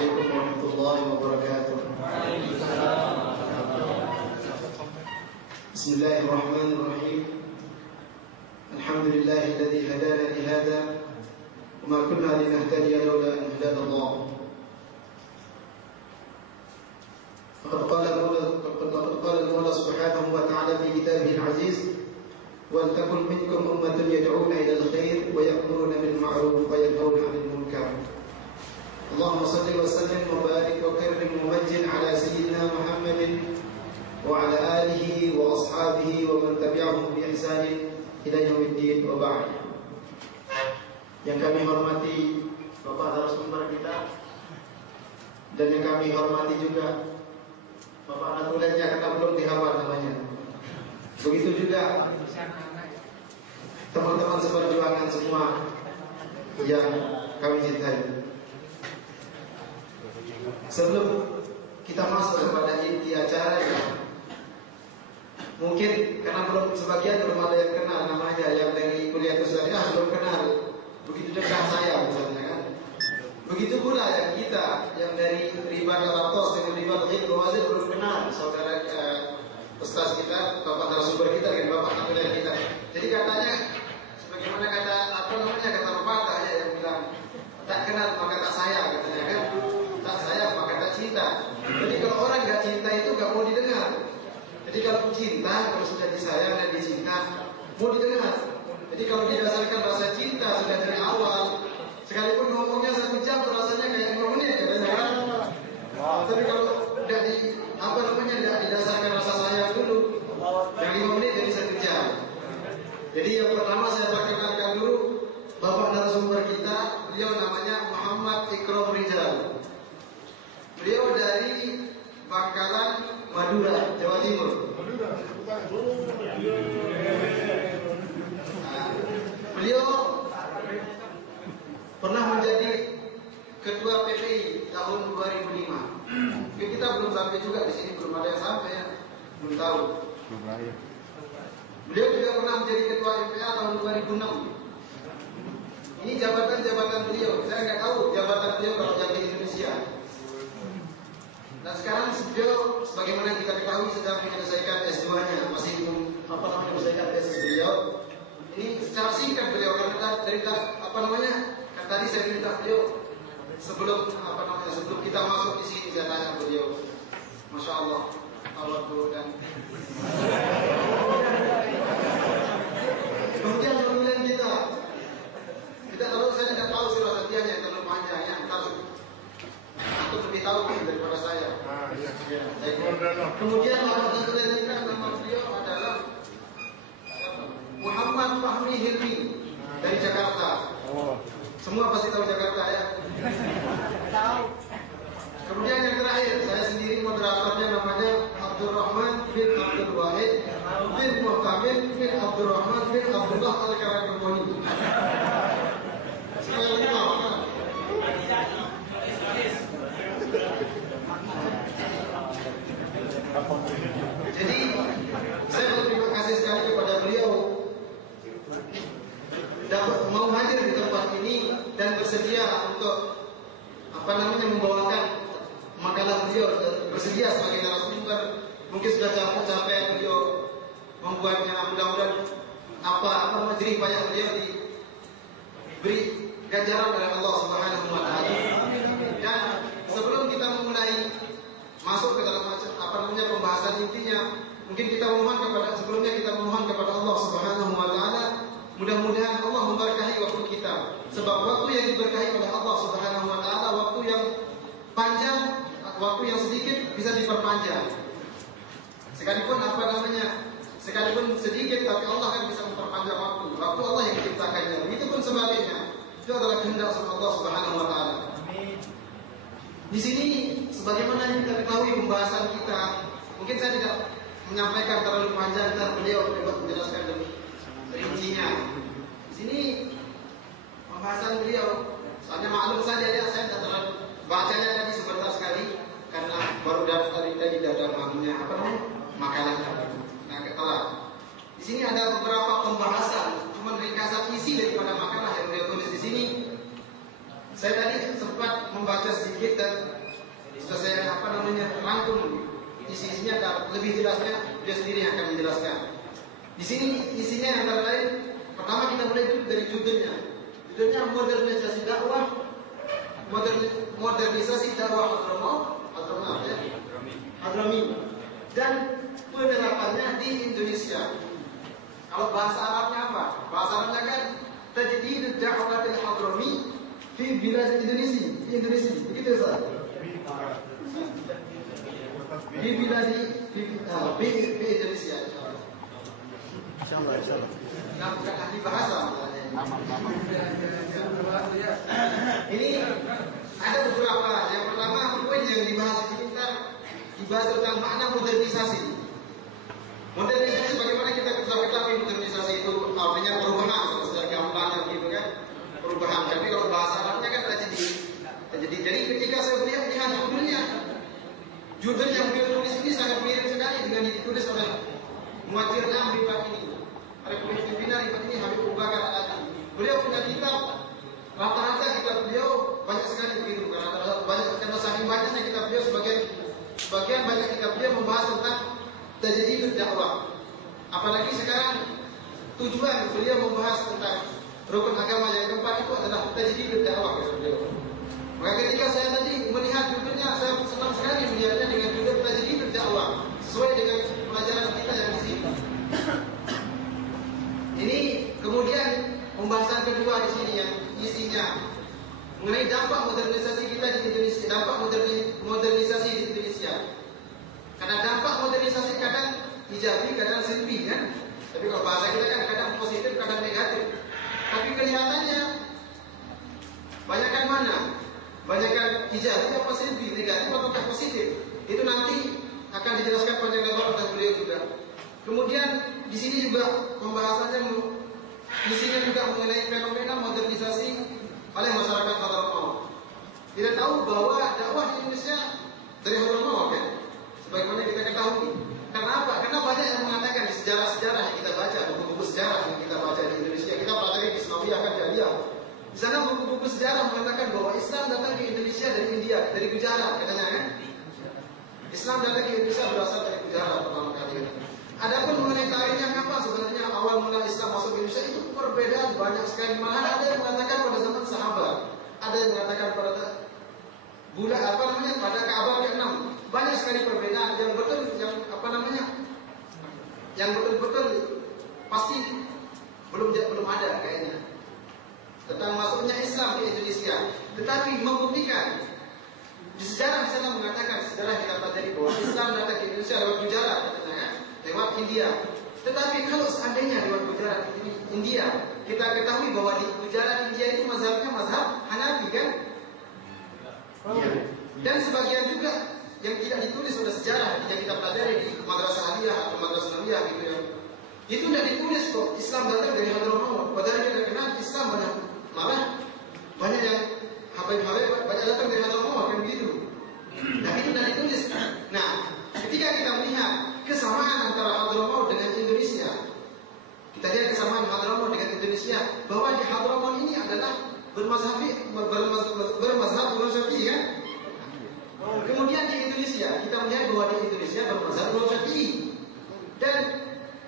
عليكم ورحمة الله وبركاته. بسم الله الرحمن الرحيم. الحمد لله الذي هدانا لهذا وما كنا لنهتدي لولا أن هدانا الله. فقد قال المولى سبحانه وتعالى في كتابه العزيز: وَلْتَكُنْ مِنْكُمْ أُمَّةٌ يَدْعُونَ إِلَى الْخَيْرِ وَيَأْمُرُونَ بِالْمَعْرُوفِ وَيَنْهَوْنَ عَنِ الْمُنكَرِ. اللهم صل وسلم وبارك وكرم ومجد على سيدنا محمد وعلى آله وأصحابه ومن تبعهم بإحسان إلى يوم الدين وبعد. Yang kami hormati Bapak narasumber kita, dan yang kami hormati juga Bapak anak mudanya karena belum dihafal namanya. Begitu juga teman-teman seperjuangan semua yang kami cintai. Sebelum kita masuk kepada inti acara, mungkin karena belum sebagian belum ada yang kenal namanya, yang dari kuliah syariah belum kenal. Begitu dekat saya misalnya kan. Begitu pula yang kita yang dari ribat Al-Atos dengan ribat Ghibru Wazir belum kenal saudara Ustaz kita, bapak narasumber kita dengan bapak nakuliah kita. Jadi katanya, sebagaimana kata kata pepatah ya yang bilang, tak kenal maka tak sayang katanya kan, tak sayang maka tak cinta. Jadi kalau orang nggak cinta itu nggak mau didengar. Jadi kalau cinta, kalau sudah disayang dan dicinta, mau didengar. Jadi kalau didasarkan rasa cinta sudah dari awal, sekalipun ngomongnya 1 jam rasanya kayak 5 menit katanya kan. Tapi kalau udah tidak didasarkan rasa sayang dulu, dari 5 menit jadi 1 jam. Jadi yang pertama saya perkenalkan dulu bapak narasumber kita, beliau namanya Muhammad Ikram Rizal. Beliau dari Bangkalan, Madura, Jawa Timur. Beliau pernah menjadi Ketua PPI tahun 2005. Mungkin kita belum sampai juga di sini, belum ada yang sampai ya, belum tahu. Beliau juga pernah menjadi Ketua MPA tahun 2006. Ini jabatan-jabatan beliau. Saya nggak tahu jabatan beliau kalau yang di Indonesia. Dan sekarang beliau, sebagaimana kita ketahui, sedang menyelesaikan S2-nya, masih menyelesaikan tesis beliau. Ini secara singkat beliau karena kan tadi saya minta beliau sebelum kita masuk di sini saya tanya beliau, masya Allah, tawadhu dan kemudian kemudian kita tahu, saya tidak tahu sirah setianya yang terlalu panjang ya, atau lebih tahu daripada saya. Kemudian nama beliau adalah Muhammad Fahmi Hilmi dari Jakarta. Semua pasti tahu Jakarta ya. Tahu. Kemudian yang terakhir, saya sendiri moderatornya namanya Abdurrahman bin Abdul Wahid bin Muhtamid bin Abdurrahman bin Abdullah Al-Karangkoni. Sekali lagi. Jadi saya berterima kasih sekali kepada beliau dapat mau hadir di tempat ini dan bersedia untuk membawakan makalah beliau, bersedia sebagai narasumber. Mungkin sudah capek beliau membuatnya, mudah-mudahan jerih banyak beliau diberi ganjaran oleh Allah Subhanahu wa taala. Dan sebelum kita memulai masuk ke dalam pembahasan intinya, mungkin kita sebelumnya kita memohon kepada Allah Subhanahu wa taala, mudah-mudahan Allah memberkahi waktu kita. Sebab waktu yang diberkahi oleh Allah Subhanahu wa taala waktu yang panjang, waktu yang sedikit bisa diperpanjang. Sekalipun sedikit, tapi Allah kan bisa memperpanjang waktu. Waktu Allah yang diciptakannya. Begitupun sebaliknya. Itu adalah kehendak Allah Subhanahu wa taala. Di sini sebagaimana yang kita ketahui pembahasan kita, mungkin saya tidak menyampaikan terlalu panjang dan beliau dapat menjelaskan lebih rincinya. Di sini pembahasan beliau, soalnya maklum saja ya, saya tidak terlalu bacanya tadi sebentar sekali karena baru tadi ada makalahnya. Nah, ketelah. Di sini ada beberapa pembahasan, cuma ringkasan isi daripada makalah yang beliau tulis di sini. Saya tadi sempat membaca sedikit dan Sudah saya rangkum isinya lebih jelasnya dia sendiri yang akan menjelaskan. Di sini isinya antara lain, pertama kita mulai dulu dari judulnya. Judulnya modernisasi dakwah, modernisasi dakwah Hadrami dan penerapannya di Indonesia. Kalau bahasa Arabnya apa? Bahasa Arabnya kan tajdid da'watil Hadrami fi bilad Indonesia. Di Indonesia, begitu Ustaz? Di bilad di Indonesia. Insyaallah. Nah, bukan ahli bahasa Ini ada beberapa. Yang pertama, poin yang dibahas kita dibahas tentang makna modernisasi. Modernisasi bagaimana kita bisa ketahui modernisasi itu artinya perubahan secara gampangnya gitu kan. Perubahan. Tapi kalau bahasa Arabnya kan terjadi. Jadi ketika saya melihat judul yang beliau tulis ini sangat mirip sekali dengan yang ditulis oleh Muhajir Amri Pak ini. Republik Pimpinan Ribat ini Habib Abu Bakar Al-Adi. Beliau punya kitab, rata-rata kitab beliau banyak sekali begitu. Rata-rata banyak, karena saking banyaknya kitab beliau, sebagian banyak kitab beliau membahas tentang tajdidud dakwah. Apalagi sekarang tujuan beliau membahas tentang rukun agama yang keempat itu adalah tajdidud dakwah kata beliau. Maka ketika saya tadi melihat judulnya, saya senang sekali melihatnya dengan judul tajdidud dakwah, sesuai dengan pelajaran kita yang di sini. Ini kemudian pembahasan kedua di sini yang isinya mengenai dampak modernisasi kita di Indonesia, dampak modernisasi di Indonesia. Karena dampak modernisasi kadang ijabi, kadang silbi kan. Tapi kalau bahasa kita kan kadang positif, kadang negatif. Tapi kelihatannya banyakkan mana? Banyakkan ijabi apa silbi, negatif atau positif? Itu nanti akan dijelaskan panjang lebar oleh beliau juga. Kemudian di sini juga pembahasannya isinya juga mengenai fenomena modernisasi oleh masyarakat Hadramaut. Kita tahu bahwa dakwah di Indonesia dari Hadramaut kan, sebagaimana kita ketahui. Kenapa? Karena banyak yang mengatakan di sejarah-sejarah yang kita baca, buku-buku sejarah yang kita baca di Indonesia, kita pelajari di Islamiyah kan Jaliyah. Di sana buku-buku sejarah mengatakan bahwa Islam datang ke Indonesia dari India, dari Gujarat katanya kan. Islam datang ke Indonesia berasal dari Gujarat pertama kali. Adapun mengenai tarikhnya apa sebenarnya awal mula Islam masuk ke Indonesia itu perbedaan banyak sekali. Malah ada yang mengatakan pada zaman sahabat, ada yang mengatakan pada pada Ka'bah ke-6. Banyak sekali perbedaan yang betul, yang betul-betul pasti belum ada kayaknya tentang masuknya Islam di Indonesia. Tetapi membuktikan di sejarah di sana mengatakan, sejarah kita pelajari bahwa Islam datang ke Indonesia lewat Gujarat katanya, lewat India. Tetapi kalau seandainya lewat Gujarat India, kita ketahui bahwa di Gujarat India itu mazhabnya mazhab Hanafi kan? Dan sebagian juga yang tidak ditulis oleh sejarah yang kita pelajari di madrasah aliyah atau madrasah aliyah gitu ya. Itu tidak ditulis kok Islam datang dari Hadramaut. Padahal kita kenal Islam malah banyak yang Habib-habib banyak datang dari Hadramaut kan begitu. Tapi itu tidak ditulis. Nah, ketika kita melihat kesamaan antara Hadramaut dengan Indonesia, kita lihat kesamaan Hadramaut dengan Indonesia, bahwa di Hadramaut ini adalah bermazhab Imam Syafi'i kan? Kemudian di Indonesia kita melihat bahwa di Indonesia bermazhab Imam Syafi'i. Dan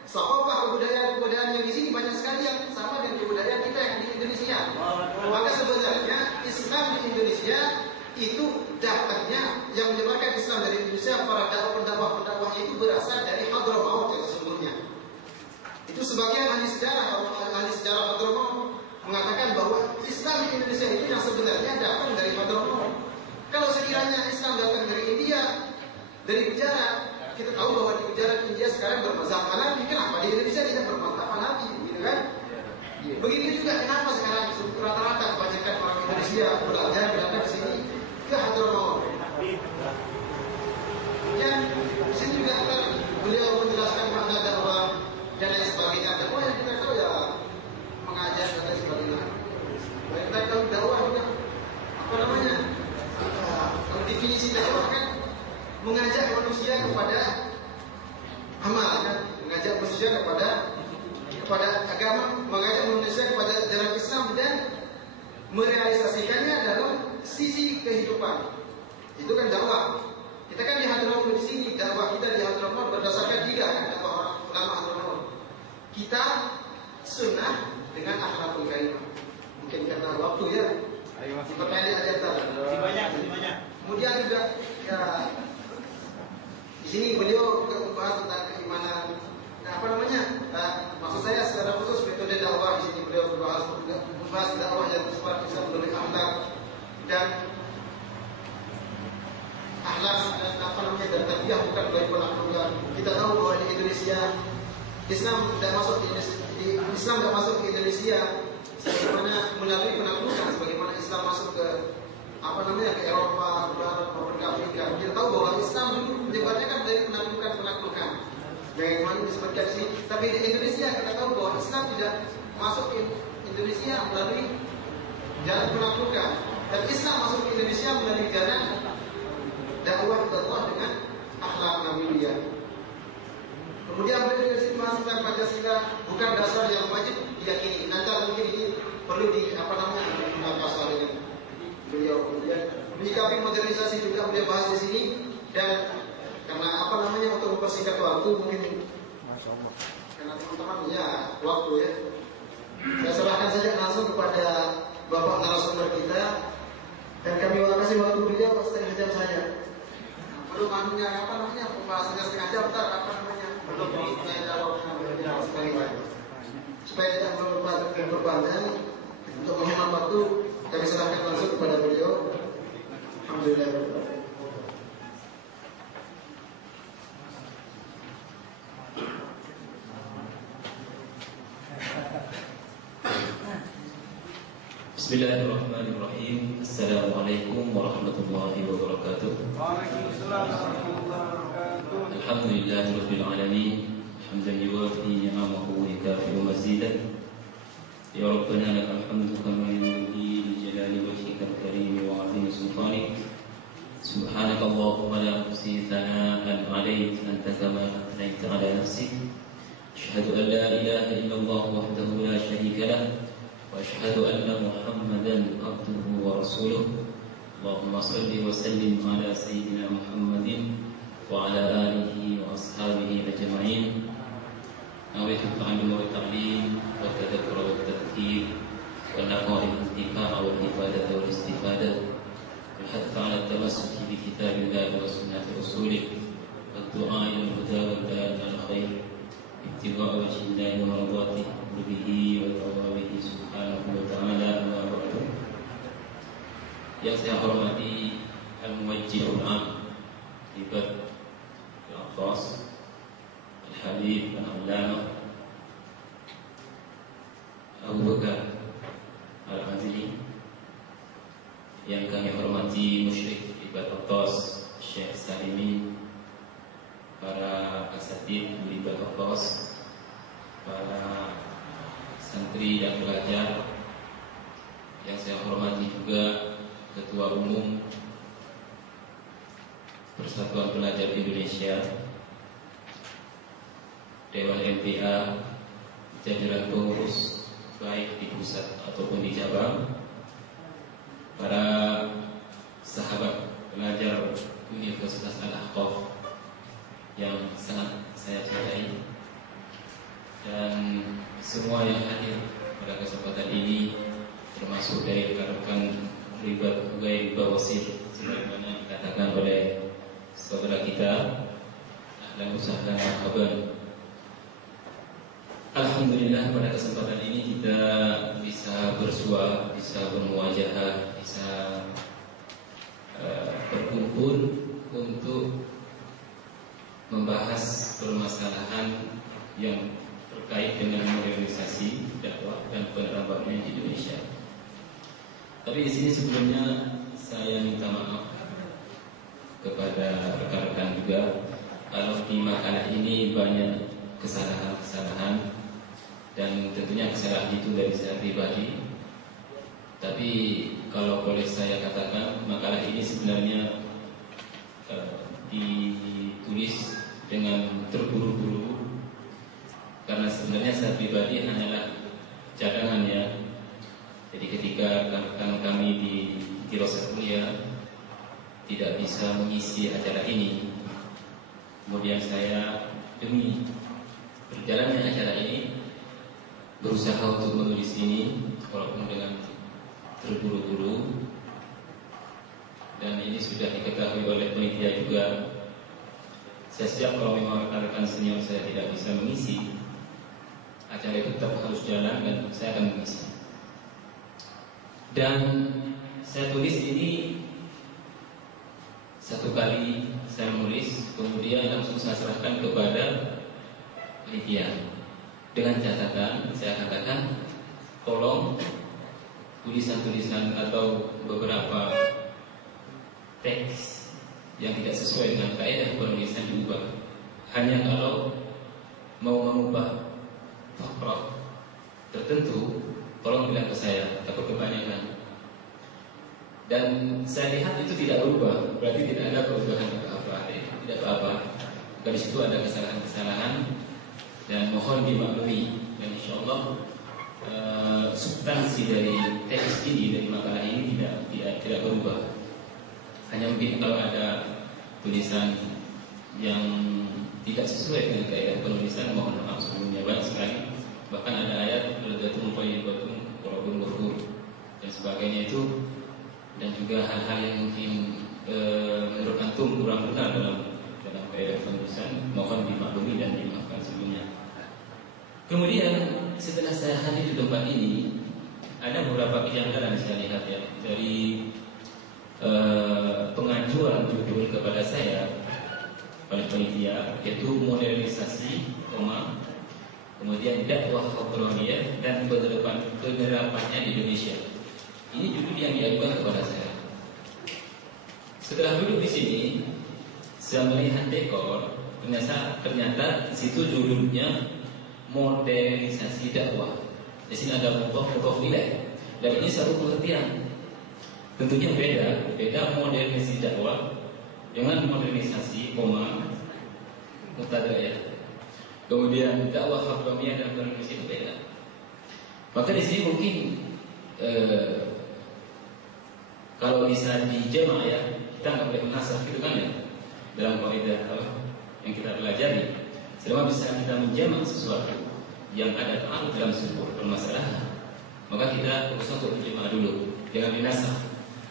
sahofah kebudayaan yang di sini banyak sekali yang sama dengan kebudayaan kita yang di Indonesia. Maka sebenarnya Islam di Indonesia itu datangnya yang menyebarkan Islam dari Indonesia, para pendakwah itu berasal dari Hadramaut yang sesungguhnya. Itu sebagian ahli sejarah Hadramaut mengatakan bahwa Islam di Indonesia itu yang sebenarnya datang dari Hadramaut. Kalau sekiranya Islam datang dari India, dari Gujarat, kita tahu bahwa di Gujarat India sekarang bermazhab Hanafi. Kenapa di Indonesia tidak bermazhab Hanafi, gitu kan? Begitu juga kenapa sekarang rata-rata kebanyakan orang Indonesia belajar datang ke sini ke Hadramaut. Dan di sini juga akan beliau menjelaskan makna dakwah dan lain sebagainya. Dakwah yang kita tahu ya mengajar dan lain sebagainya. Kita tahu dakwah juga kalau definisi dakwah kan mengajak manusia kepada amal kan, mengajak manusia kepada agama, mengajak manusia kepada jalan Islam dan merealisasikannya dalam sisi kehidupan. Itu kan dakwah. Kita kan di Hadramaut di sini, dakwah kita di Hadramaut berdasarkan 3 kan dakwah orang ulama Hadramaut. Kita sunnah dengan akhlakul karimah. Mungkin karena waktu ya. Diperpanjang aja tadi. Banyak. Kemudian juga ya di sini beliau juga membahas tentang keimanan. Maksud saya secara khusus metode dakwah di sini beliau membahas dakwah yang bersifat Islam dari akhlak dan akhlak dan tarbiyah bukan dari penaklukan. Kita tahu bahwa di Indonesia Islam tidak masuk ke Indonesia sebagaimana melalui penaklukan, sebagaimana Islam masuk ke ke Eropa, ke Barat maupun ke Afrika. Kita tahu bahwa Islam dulu menyebarnya kan dari penaklukan. Bagaimana disebutkan di sini. Tapi di Indonesia kita tahu bahwa Islam tidak masuk ke Indonesia melalui jalan penaklukan. Dan Islam masuk ke Indonesia melalui jalan dakwah dengan akhlak nabiliyah. Kemudian beliau di sini bahas tentang Pancasila bukan dasar yang wajib diyakini. Nanti mungkin ini perlu pasal ini. Beliau kemudian menyikapi modernisasi juga beliau bahas di sini dan karena untuk mempersingkat waktu mungkin karena teman-teman ya waktu ya. Saya serahkan saja langsung kepada Bapak narasumber kita dan kami kasih waktu beliau setengah jam saja. Belum pembahasannya setengah jam belum jawab sekali lagi. Supaya tidak berpanjang untuk menghemat waktu kami serahkan langsung kepada beliau. Alhamdulillah. Bismillahirrahmanirrahim. Assalamualaikum warahmatullahi wabarakatuh. Waalaikumsalam warahmatullahi wabarakatuh. Alhamdulillahirabbil alamin. Hamdan yuwafi ni'amahu wa yukafi'u mazidah. Ya Rabbana lakal hamdu kama yanbaghi li jalali wajhikal karim wa 'azimi sultanik. Subhanaka Allahumma la uhsi thana'an 'alaik anta kama athnayta 'ala nafsik. Asyhadu an la ilaha illallah wahdahu la syarika lah. وأشهد أن محمدا عبده ورسوله اللهم صل وسلم على سيدنا محمد وعلى آله وأصحابه أجمعين نويت التعلم والتعليم والتذكر والتذكير والنفع والانتفاع والإفادة والاستفادة والحث على التمسك بكتاب الله وسنة رسوله والدعاء إلى الهدى والدعاء إلى الخير ابتغاء وجه الله ومرضاته به وثوابه سبحانه وتعالى أما بعد. Yang saya hormati Al-Muwajjihul Am Hibat Al-Abbas Al-Habib Al-Allamah Abu Bakar Al-Azili, yang kami hormati Musyrik Hibat Al-Abbas Syekh Saimi, para asatid Hibat Al-Abbas, para santri dan pelajar yang saya hormati juga Ketua Umum Persatuan Pelajar Indonesia, Dewan MPA, jajaran pengurus baik di pusat ataupun di cabang, para sahabat pelajar Universitas Al-Ahqaf yang sangat saya cintai, dan semua yang hadir pada kesempatan ini, termasuk dari rekan-rekan ribat Ugair Bawasir, sebagaimana dikatakan oleh saudara kita, ahlan usahlan marhaban. Alhamdulillah pada kesempatan ini kita bisa bersua, bisa bermuajahah, bisa berkumpul untuk membahas permasalahan yang terkait dengan modernisasi dakwah dan penerapannya di Indonesia. Tapi di sini sebelumnya saya minta maaf kepada rekan-rekan juga kalau di makalah ini banyak kesalahan-kesalahan, dan tentunya kesalahan itu dari saya pribadi. Tapi kalau boleh saya katakan, makalah ini sebenarnya ditulis dengan terburu-buru, karena sebenarnya saya pribadi hanyalah cadangannya. Jadi ketika rekan kami di Dirosat Kuliah tidak bisa mengisi acara ini. Kemudian saya demi berjalannya acara ini berusaha untuk menulis ini walaupun dengan terburu-buru, dan ini sudah diketahui oleh panitia juga. Saya siap kalau memang rekan-rekan senior saya tidak bisa mengisi acara itu, tetap harus jalan dan saya akan mengisi. Dan saya tulis ini satu kali saya menulis, kemudian langsung saya serahkan kepada panitia dengan catatan saya katakan tolong tulisan-tulisan atau beberapa teks yang tidak sesuai dengan kaidah penulisan diubah. Hanya kalau mau mengubah fakrah tertentu, tolong bilang ke saya, takut kebanyakan. Dan saya lihat itu tidak berubah, berarti tidak ada perubahan apa-apa, tidak apa-apa. Dari situ ada kesalahan-kesalahan dan mohon dimaklumi. Dan insya Allah substansi dari teks ini, dari makalah ini tidak berubah. Hanya mungkin kalau ada tulisan yang tidak sesuai dengan kaidah penulisan, mohon maaf sebelumnya. Banyak sekali, bahkan ada ayat baldatun thayyibatun wa rabbun ghafur dan sebagainya itu, dan juga hal-hal yang mungkin menurut antum kurang benar dalam kaidah penulisan, mohon dimaklumi dan dimaafkan sebelumnya. Kemudian setelah saya hadir di tempat ini, ada beberapa kejanggalan saya lihat ya dari pengajuan judul kepada saya oleh panitia, yaitu modernisasi, kemudian dakwah Hadraniyah dan penerapannya di Indonesia. Ini judul yang diajukan kepada saya. Setelah duduk di sini, saya melihat dekor, ternyata di situ judulnya modernisasi dakwah. Di sini ada mudhof ilaih, dan ini satu pengertian. Tentunya beda modernisasi dakwah dengan modernisasi mubtada ya. Kemudian dakwah Hadraniyah dan Indonesia itu beda. Maka di sini mungkin kalau bisa dijamak ya, kita nggak boleh menasah gitu kan ya. Dalam kaidah yang kita pelajari, selama bisa kita menjamak sesuatu yang ada ta'aruf dalam sebuah permasalahan, maka kita berusaha untuk menjamak dulu, jangan dinasah.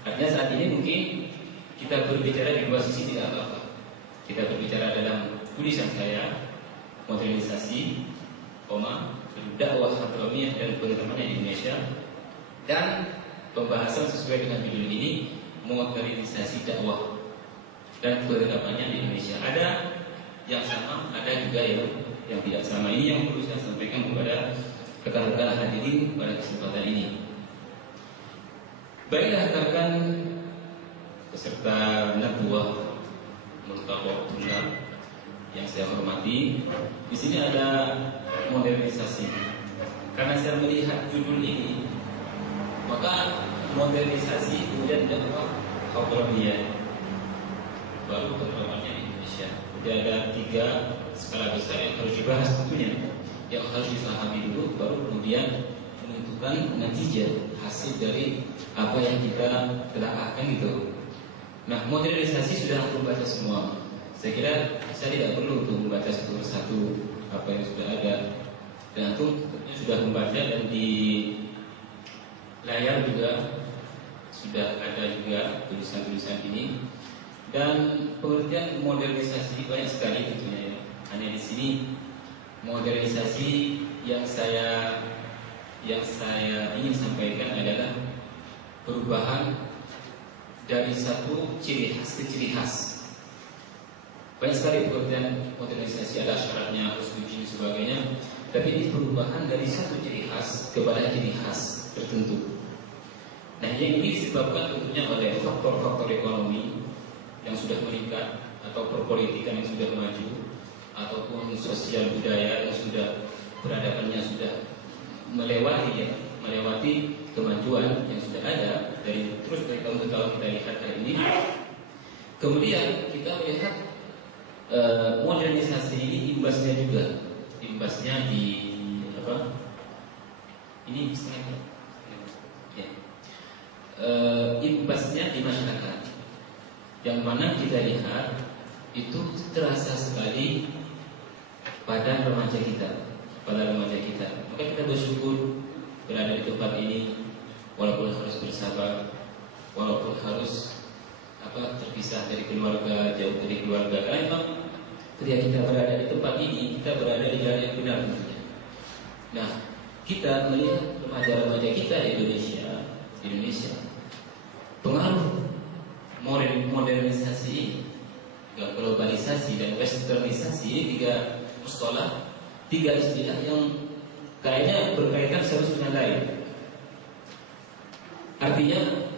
Artinya saat ini mungkin kita berbicara di dua sisi tidak apa-apa. Kita berbicara dalam tulisan saya modernisasi, dakwah Hadraniyah dan penerapannya di Indonesia, dan pembahasan sesuai dengan judul ini modernisasi dakwah dan penerapannya di Indonesia. Ada yang sama, ada juga yang tidak sama. Ini yang perlu saya sampaikan kepada rekan-rekan hadirin pada kesempatan ini. Baiklah rekan-rekan peserta Nadwah Multaqah Tunda yang saya hormati, di sini ada modernisasi. Karena saya melihat judul ini, maka modernisasi kemudian dakwah Hadraniyah, baru penerapannya di Indonesia. Jadi ada 3 skala besar yang harus dibahas tentunya, yang harus dipahami dulu, baru kemudian menentukan natijah hasil dari apa yang kita telahkan gitu. Nah, modernisasi sudah aku baca semua. Saya kira saya tidak perlu untuk membaca satu persatu apa yang sudah ada. Dan itu sudah membaca, dan di layar juga sudah ada juga tulisan-tulisan ini. Dan pengertian modernisasi banyak sekali tentunya ya. Hanya di sini modernisasi yang saya ingin sampaikan adalah perubahan dari satu ciri khas ke ciri khas. Banyak sekali pengertian modernisasi, ada syaratnya, harus uji dan sebagainya. Tapi ini perubahan dari satu ciri khas kepada ciri khas tertentu. Nah, yang ini disebabkan tentunya oleh faktor-faktor ekonomi yang sudah meningkat, atau perpolitikan yang sudah maju, ataupun sosial budaya yang sudah peradabannya sudah melewati kemajuan yang sudah ada dari tahun ke tahun kita lihat hari ini. Kemudian kita melihat modernisasi ini imbasnya di apa? Ini imbasnya di masyarakat. yang mana kita lihat itu terasa sekali pada remaja kita, Maka kita bersyukur berada di tempat ini, walaupun harus bersabar, walaupun harus terpisah dari keluarga, jauh dari keluarga. Karena memang ketika kita berada di tempat ini, kita berada di jalan yang benar tentunya. Nah, kita melihat remaja-remaja kita di Indonesia, pengaruh modernisasi, globalisasi dan westernisasi ini tiga istilah yang kayaknya berkaitan satu dengan lain. Artinya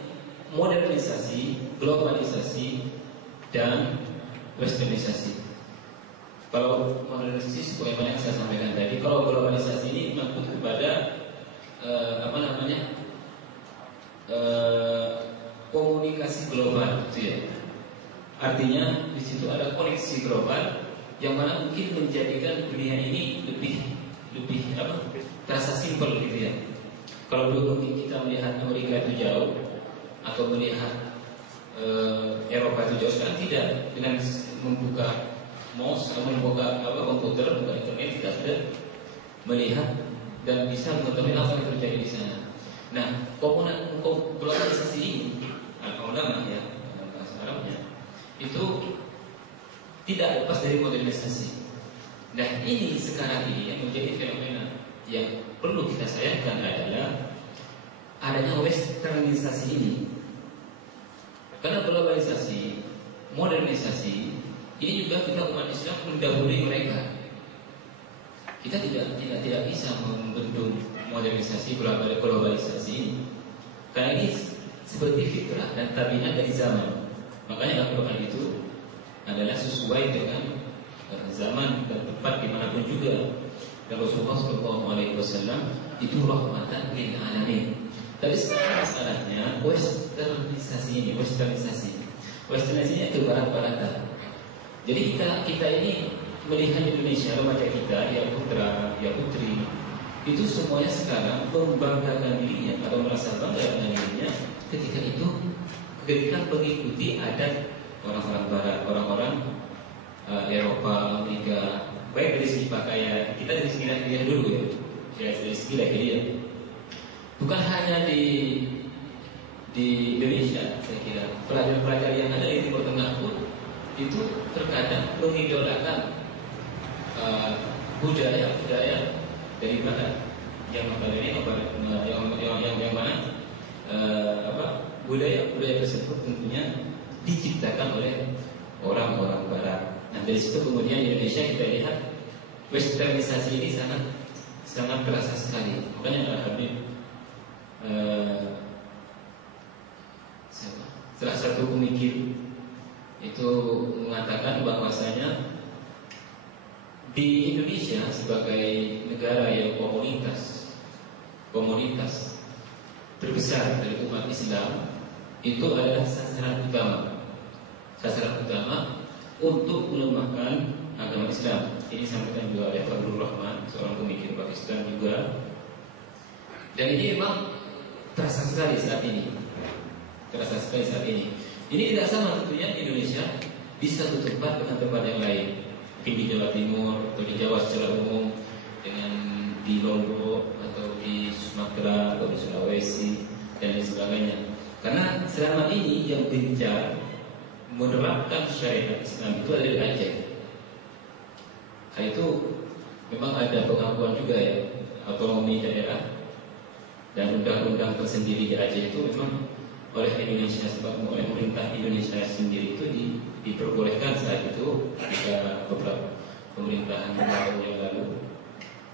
modernisasi, globalisasi, dan westernisasi. Kalau modernisasi sebagaimana yang saya sampaikan tadi, kalau globalisasi ini menyangkut kepada komunikasi global, gitu ya. Artinya di situ ada koneksi global yang mana mungkin menjadikan dunia ini lebih terasa simpel, gitu ya. Kalau dulu mungkin kita melihat Amerika itu jauh atau melihat Eropa itu jauh, sekarang tidak. Dengan membuka mouse, membuka komputer, membuka internet, kita sudah melihat dan bisa mengetahui apa yang terjadi di sana. Nah, globalisasi ini, ulama ya, dalam bahasa Arabnya, itu tidak lepas dari modernisasi. Nah, ini sekarang ini yang menjadi fenomena yang perlu kita sayangkan adalah adanya westernisasi ini. Karena globalisasi, modernisasi ini juga kita umat Islam mendahului mereka. Kita tidak bisa membendung modernisasi, globalisasi ini. Karena ini seperti fitrah dan tabiat dari zaman. Makanya Al-Quran itu adalah sesuai dengan zaman dan tempat dimanapun juga. Dan Rasulullah SAW itu rahmatan lil alamin. Tapi sekarang masalahnya westernisasi ke barat-baratan. Jadi kita ini melihat Indonesia, remaja kita, ya putra, ya putri, itu semuanya sekarang membanggakan dirinya atau merasa bangga dengan dirinya ketika mengikuti adat orang-orang Barat, orang-orang Eropa, Amerika, baik dari segi pakaian, kita dari segi lahiriah dulu ya, dari segi lahiriah. Bukan hanya di Indonesia, saya kira pelajar-pelajar yang ada di Timur Tengah pun itu terkadang mengidolakan budaya dari Barat yang mana budaya tersebut tentunya diciptakan oleh orang-orang Barat. Nah, dari situ kemudian di Indonesia kita lihat westernisasi ini sangat terasa sekali. Makanya Habib salah satu pemikir itu mengatakan bahwasanya di Indonesia sebagai negara yang komunitas terbesar dari umat Islam itu adalah sasaran utama untuk melemahkan agama Islam. Ini disampaikan juga oleh Fadlur Rahman, seorang pemikir Pakistan juga. Dan ini memang terasa sekali saat ini. Ini tidak sama tentunya di Indonesia di satu tempat dengan tempat yang lain. Mungkin di Jawa Timur atau di Jawa secara umum, dengan di Lombok atau di Sumatera atau di Sulawesi dan lain sebagainya. Karena selama ini yang gencar menerapkan syariat Islam itu ada di Aceh. Hal itu memang ada pengakuan juga ya, otonomi daerah dan undang-undang tersendiri di Aceh itu memang oleh Indonesia, sebab oleh pemerintah Indonesia sendiri itu diperbolehkan saat itu ketika beberapa pemerintahan tahun yang lalu.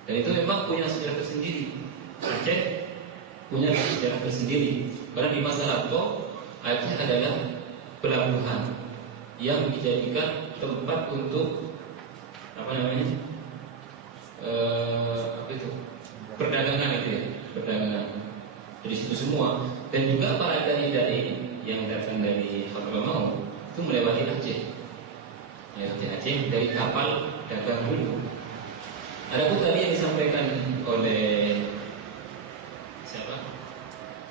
Dan itu memang punya sejarah tersendiri. Aceh punya sejarah tersendiri. Karena di masa lampau Aceh adalah pelabuhan yang dijadikan tempat untuk perdagangan itu ya, perdagangan. Dari situ semua. Dan juga para dai-dai yang datang dari Hadramaut itu melewati Aceh. Dari kapal dagang dulu. Ada pun tadi yang disampaikan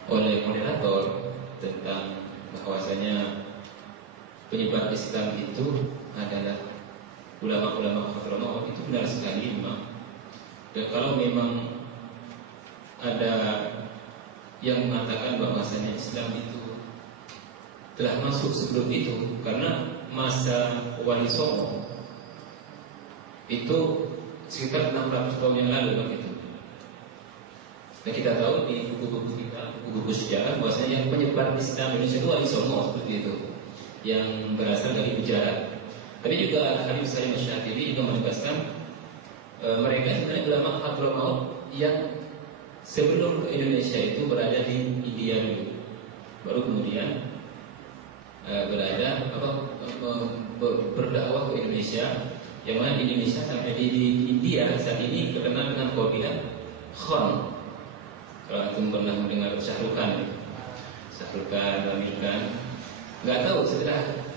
oleh moderator tentang bahwasanya penyebar Islam itu adalah ulama-ulama Hadramaut, itu benar sekali memang. Dan kalau memang ada yang mengatakan bahwasanya Islam itu telah masuk sebelum itu, karena masa Wali Songo itu sekitar 600 tahun yang lalu begitu. Dan kita tahu di buku-buku kita, buku-buku sejarah, bahwasanya yang penyebar Islam Indonesia itu Wali Songo seperti itu, yang berasal dari Gujarat. Tapi juga Habib Salim Asy-Syadzili juga menegaskan mereka sebenarnya ulama Hadramaut yang sebelum ke Indonesia itu berada di India dulu, baru kemudian berdakwah ke Indonesia. Yang mana di Indonesia sampai di India saat ini terkenal dengan kabilah Khan. Kalau antum pernah mendengar Syahrukh Khan, Amir Khan, nggak tahu setelah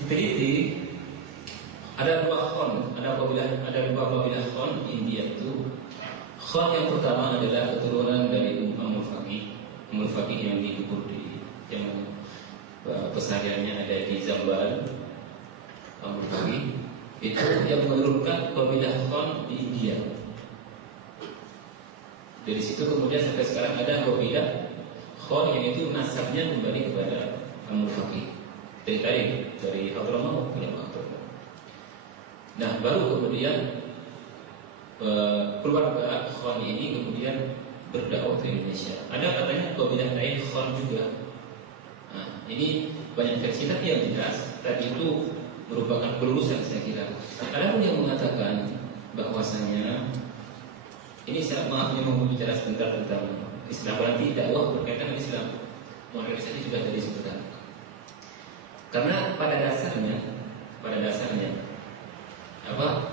diteliti ada dua Khan, ada dua kabilah Khan India itu. Khan yang pertama adalah keturunan dari Ummul Faqih yang dikubur di yang pesariannya ada di Zambal. Ummul Faqih itu yang menurunkan kabilah Khan di India. Dari situ kemudian sampai sekarang ada kabilah Khan yang itu nasabnya kembali kepada Ummul Faqih dari Hadramaut, ulama Hadramaut. Nah, baru kemudian keluarga Khan ini kemudian berdakwah ke Indonesia. Ada katanya kabilah lain Khan juga. Nah, ini banyak versi, tapi yang jelas tadi itu merupakan pelurusan saya kira. Ada pun yang mengatakan bahwasanya ini saya mau bicara sebentar tentang Islam, berarti dakwah berkaitan dengan Islam. Modernisasi juga tadi disebutkan. Karena pada dasarnya apa?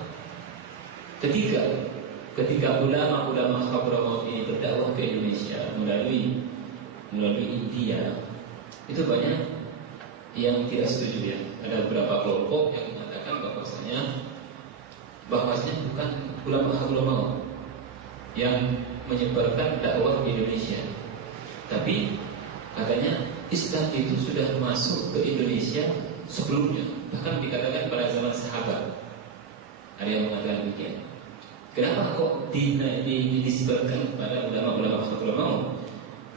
Ketika ulama-ulama Hadramaut ini berdakwah ke Indonesia melalui India, itu banyak yang tidak setuju ya. Ada beberapa kelompok yang mengatakan bahwasanya bukan ulama Hadramaut yang menyebarkan dakwah di Indonesia, tapi katanya Islam itu sudah masuk ke Indonesia sebelumnya, bahkan dikatakan pada zaman sahabat. Ada yang mengatakan demikian. Kenapa kok disebarkan kepada ulama-ulama Hadramaut?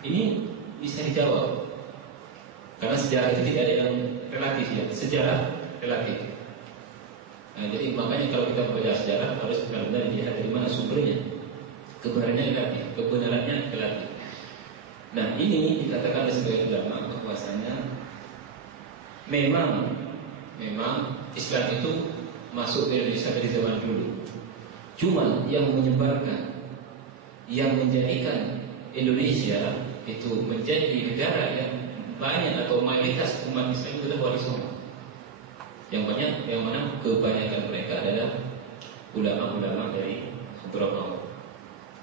Ini bisa dijawab. Karena sejarah itu tidak ada yang relatif ya, sejarah relatif. Nah, jadi makanya kalau kita membaca sejarah harus benar-benar dilihat dari mana sumbernya. Kebenarannya relatif. Nah, ini dikatakan oleh sebagian ulama bahwasanya memang Islam itu masuk ke Indonesia dari zaman dulu. Cuma yang menyebarkan, yang menjadikan Indonesia itu menjadi negara yang banyak atau mayoritas umat Islam itu adalah Wali Songo. Yang mana kebanyakan mereka adalah ulama-ulama dari Hadramaut.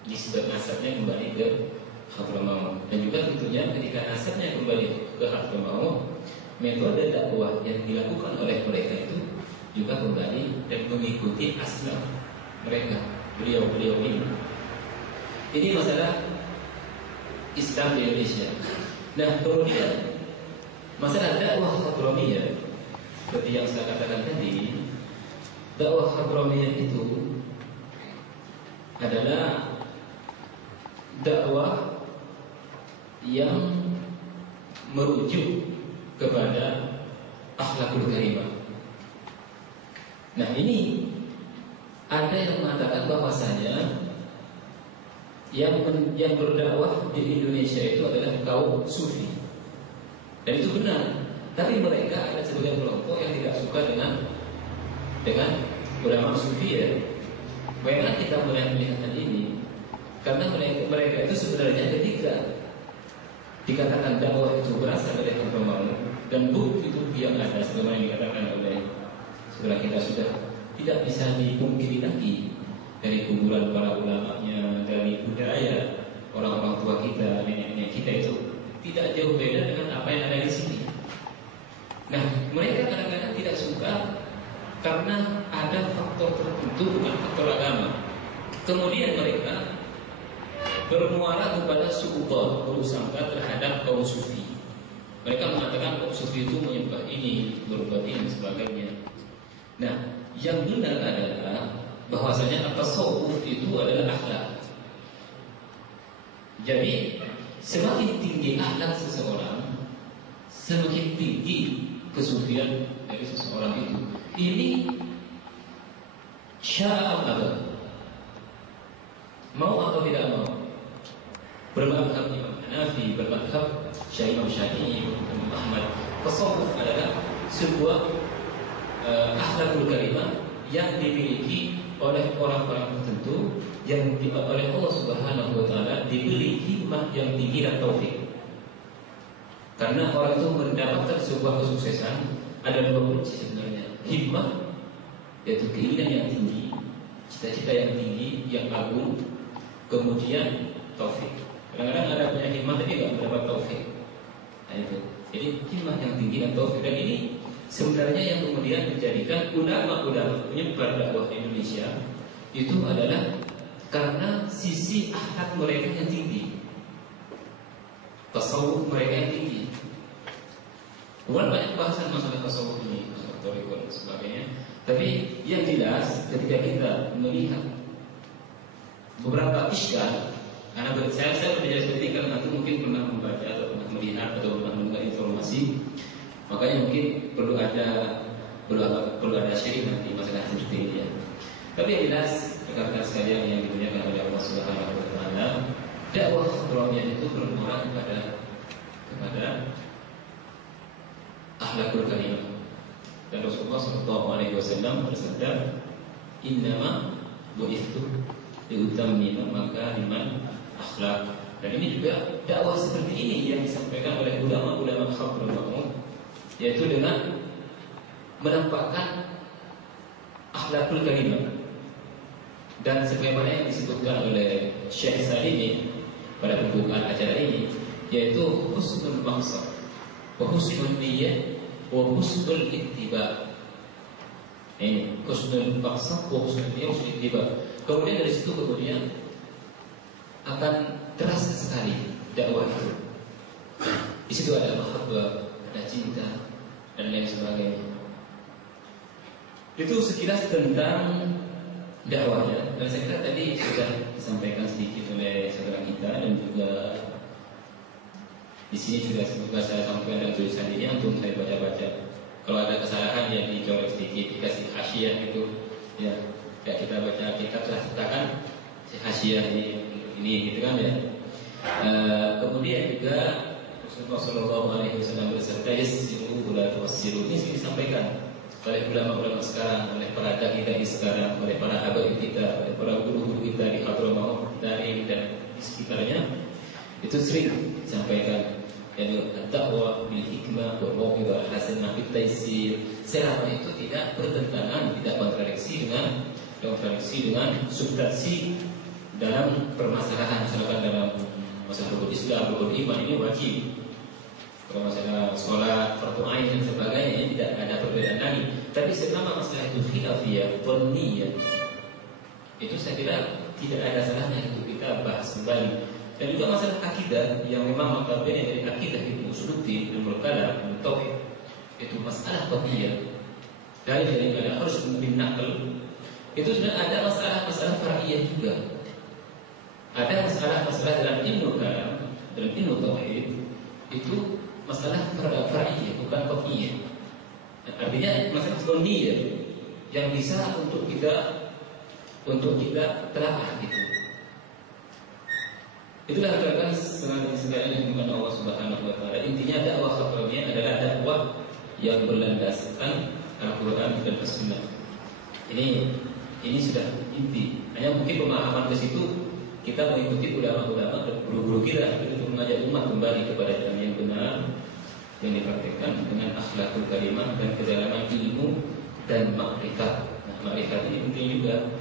Nisbat nasabnya kembali ke Hadramaut. Dan juga tentunya ketika nasabnya kembali ke Hadramaut, metode dakwah yang dilakukan oleh mereka itu juga kembali dan mengikuti asal mereka, beliau ini. Ini masalah Islam di Indonesia. Nah, kemudian masalah dakwah Hadramiyah, seperti yang saya katakan tadi, dakwah Hadramiyah itu adalah dakwah yang merujuk kepada akhlakul karimah. Nah, ini ada yang mengatakan bahwasanya yang berdakwah di Indonesia itu adalah kaum sufi. Dan itu benar. Tapi mereka ada sebagian kelompok yang tidak suka dengan ulama sufi ya. Bagaimana kita melihat hal ini? Karena mereka itu sebenarnya ketika dikatakan dakwah itu berasal dari Hadramaut dan bukti yang ada sebagaimana yang dikatakan oleh saudara kita sudah tidak bisa dipungkiri lagi dari kuburan para ulamanya, dari budaya orang-orang tua kita, nenek-nenek kita itu tidak jauh beda dengan apa yang ada di sini. Nah, mereka kadang-kadang tidak suka karena ada faktor tertentu, bukan faktor agama. Kemudian mereka bermuara kepada su'udzon, berusangka terhadap kaum sufi. Mereka mengatakan sufi itu menyembah ini, berbuat ini, dan sebagainya. Nah, yang benar adalah bahwasanya tasawuf itu adalah akhlak. Jadi semakin tinggi akhlak seseorang, semakin tinggi kesufian dari seseorang itu. Ini sya'ab, mau atau tidak mau, bermadhab Imam Hanafi, bermadhab Imam Syafi'i, Imam Ahmad, tasawuf adalah sebuah akhlakul karimah yang dimiliki oleh orang-orang tertentu, yang oleh Allah Subhanahu wa taala diberi hikmah yang tinggi dan taufik. Karena orang itu mendapatkan sebuah kesuksesan ada dua kunci sebenarnya. Hikmah, yaitu keinginan yang tinggi, cita-cita yang tinggi, yang agung. Kemudian taufik. Kadang-kadang ada punya hikmah tapi tidak mendapat taufik. Nah itu. Jadi hikmah yang tinggi dan taufik. Dan ini sebenarnya yang kemudian menjadikan ulama-ulama penyebar dakwah di Indonesia itu adalah karena sisi akhlak mereka yang tinggi, tasawuf mereka yang tinggi. Bukan banyak bahasan masalah tasawuf ini, masalah thariqah dan sebagainya. Tapi yang jelas ketika kita melihat beberapa iskal, karena saya belajar seperti ini karena nanti mungkin pernah membaca atau pernah melihat atau pernah mendengar informasi. Makanya mungkin perlu ada sharing nanti masalah seperti ini ya. Tapi yang jelas rekan-rekan sekalian yang dimuliakan oleh Allah Subhanahu wa taala, dakwah Rabbiyah itu bermuara kepada akhlakul karimah. Dan Rasulullah sallallahu alaihi wasallam bersabda, "Innama bu'ithu liutammima makarimal akhlak." Dan ini juga dakwah seperti ini yang disampaikan oleh ulama-ulama khabrul umum, yaitu dengan menampakkan akhlakul karimah. Dan sebagaimana yang disebutkan oleh Syekh Salimi pada pembukaan acara ini, yaitu husnul maqsad wa husnul niyyah wa husnul ittiba. Ini husnul maqsad wa husnul niyyah wa husnul ittiba. Kemudian dari situ akan terasa sekali dakwah itu. Di situ ada mahabbah, ada cinta dan lain sebagainya. Itu sekilas tentang dakwahnya. Dan saya kira tadi sudah disampaikan sedikit oleh saudara kita, dan juga di sini juga semoga saya sampaikan dalam tulisan ini untuk saya baca-baca. Kalau ada kesalahan ya dicoret sedikit, dikasih hasyiah gitu. Ya, kita baca kitab telah katakan si hasyiah ini gitu kan ya. Kemudian juga Rasulullah Shallallahu Alaihi Wasallam bersabda, "Yassiru wa la tu'assiru." Ini disampaikan oleh ulama-ulama sekarang, oleh para dai-dai sekarang, oleh para habaib kita, oleh para guru-guru kita di Hadramaut, Darim dan di sekitarnya. Itu sering disampaikan, yaitu dakwah bil hikmah wa mau'izah hasanah bit taysir. Selama itu tidak bertentangan, tidak kontradiksi dengan substansi dalam permasalahan, misalkan dalam masalah rukun Islam, rukun iman ini wajib. Kalau masalah sholat, fardu ain dan sebagainya ini tidak ada perbedaan lagi. Tapi selama masalah itu khilafiyah, dhaniyah, itu saya kira tidak ada salahnya untuk kita bahas kembali. Dan juga masalah akidah yang memang notabene dari akidah itu usuluddin, ilmu kalam, ilmu tauhid, itu masalah qadiyah. Dari harus bin naql. Itu sudah ada masalah-masalah far'iyah juga. Ada masalah-masalah dalam ilmu kalam, dalam ilmu tauhid, itu masalah far'iyah, bukan qadiyah. Artinya masalah qadiyah yang bisa untuk kita telaah gitu. Itulah rekan-rekan sekalian yang dimuliakan Allah Subhanahu wa taala. Intinya dakwah Khabriyah adalah dakwah yang berlandaskan Al-Qur'an dan As-Sunnah. Ini sudah inti. Hanya mungkin pemahaman ke situ kita mengikuti ulama-ulama dan guru-guru kita untuk mengajak umat kembali kepada jalan yang benar yang dipraktikkan dengan akhlakul karimah dan kedalaman ilmu dan makrifat. Nah, makrifat ini penting juga.